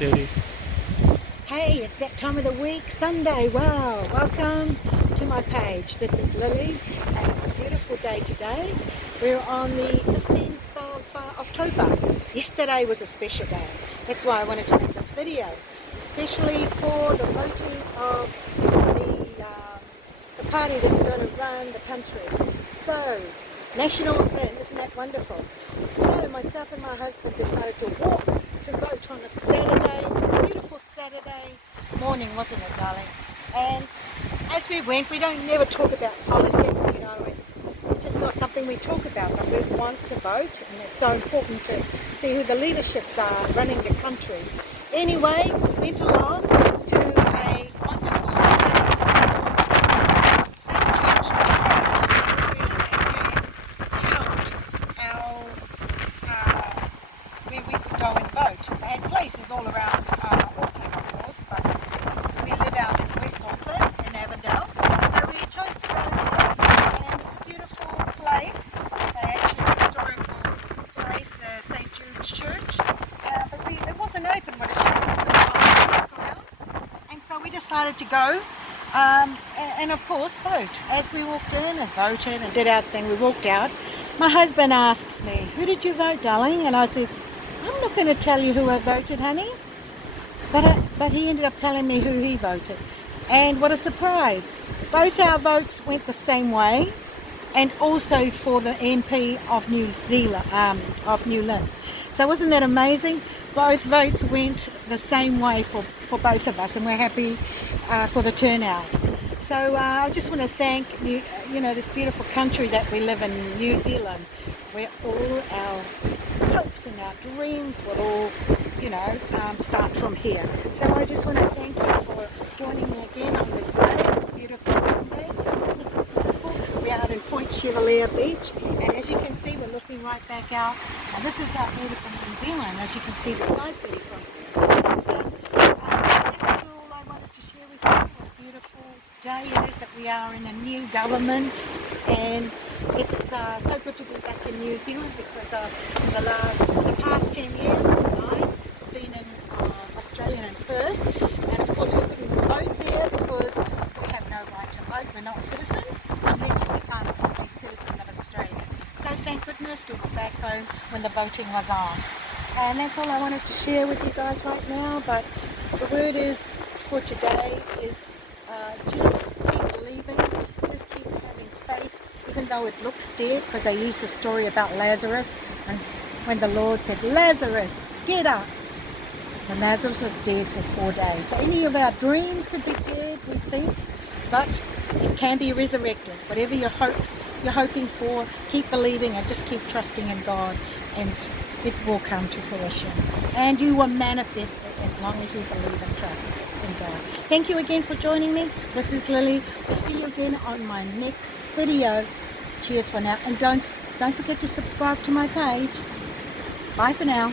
Jerry. Hey, it's that time of the week, Sunday. Wow, welcome to my page. This is Lily, and it's a beautiful day today. We're on the 15th of October. Yesterday was a special day. That's why I wanted to make this video, especially for the voting of the party that's going to run the country. So, Nationals in, isn't that wonderful? So myself and my husband decided to walk to vote on a Saturday, beautiful Saturday morning, wasn't it, darling? And as we went, we don't never talk about politics, you know, it's just not something we talk about, but we want to vote, and it's so important to see who the leaderships are running the country. Anyway, went along to a wonderful place called St. George Church. That's where they where we could go and vote. They had places all around Auckland, of course, but we live out in West Auckland, in Avondale, so we chose to go there. And it's a beautiful place, actually a historical place, the St. Jude's Church, but it wasn't open, what a shame, we couldn't walk around. And so we decided to go and of course vote. As we walked in and voted and did our thing, we walked out. My husband asks me, "Who did you vote, darling?" And I says, "I'm not going to tell you who I voted, honey." But he ended up telling me who he voted. And what a surprise. Both our votes went the same way, and also for the MP of New Zealand, of New Lynn. So wasn't that amazing? Both votes went the same way for both of us, and we're happy for the turnout. So I just want to thank you know, this beautiful country that we live in, New Zealand, where all our hopes and our dreams will all, you know, start from here. So I just want to thank you for joining me again on this day, this beautiful Sunday. We're out in Point Chevalier Beach, and as you can see, we're looking right back out. And this is out beautiful New Zealand, as you can see the Sky City from here. So this is all I wanted to share with you. What a beautiful day it is that we are in a new government, and it's so good to be back in New Zealand because in the past 10 years, I've been in Australia and Perth, and of course we couldn't vote there because we have no right to vote. We're not citizens unless we become a citizen of Australia. So thank goodness we were back home when the voting was on. And that's all I wanted to share with you guys right now, but the word is for today is just keep believing, just keep having faith, even though it looks dead, because they used the story about Lazarus, and when the Lord said, "Lazarus, get up," and Lazarus was dead for 4 days. So any of our dreams could be dead, we think, but it can be resurrected. Whatever you're hoping for, keep believing and just keep trusting in God, and it will come to fruition. And you will manifest it as long as you believe and trust in God. Thank you again for joining me. This is Lily. We'll see you again on my next video. Cheers for now. And don't forget to subscribe to my page. Bye for now.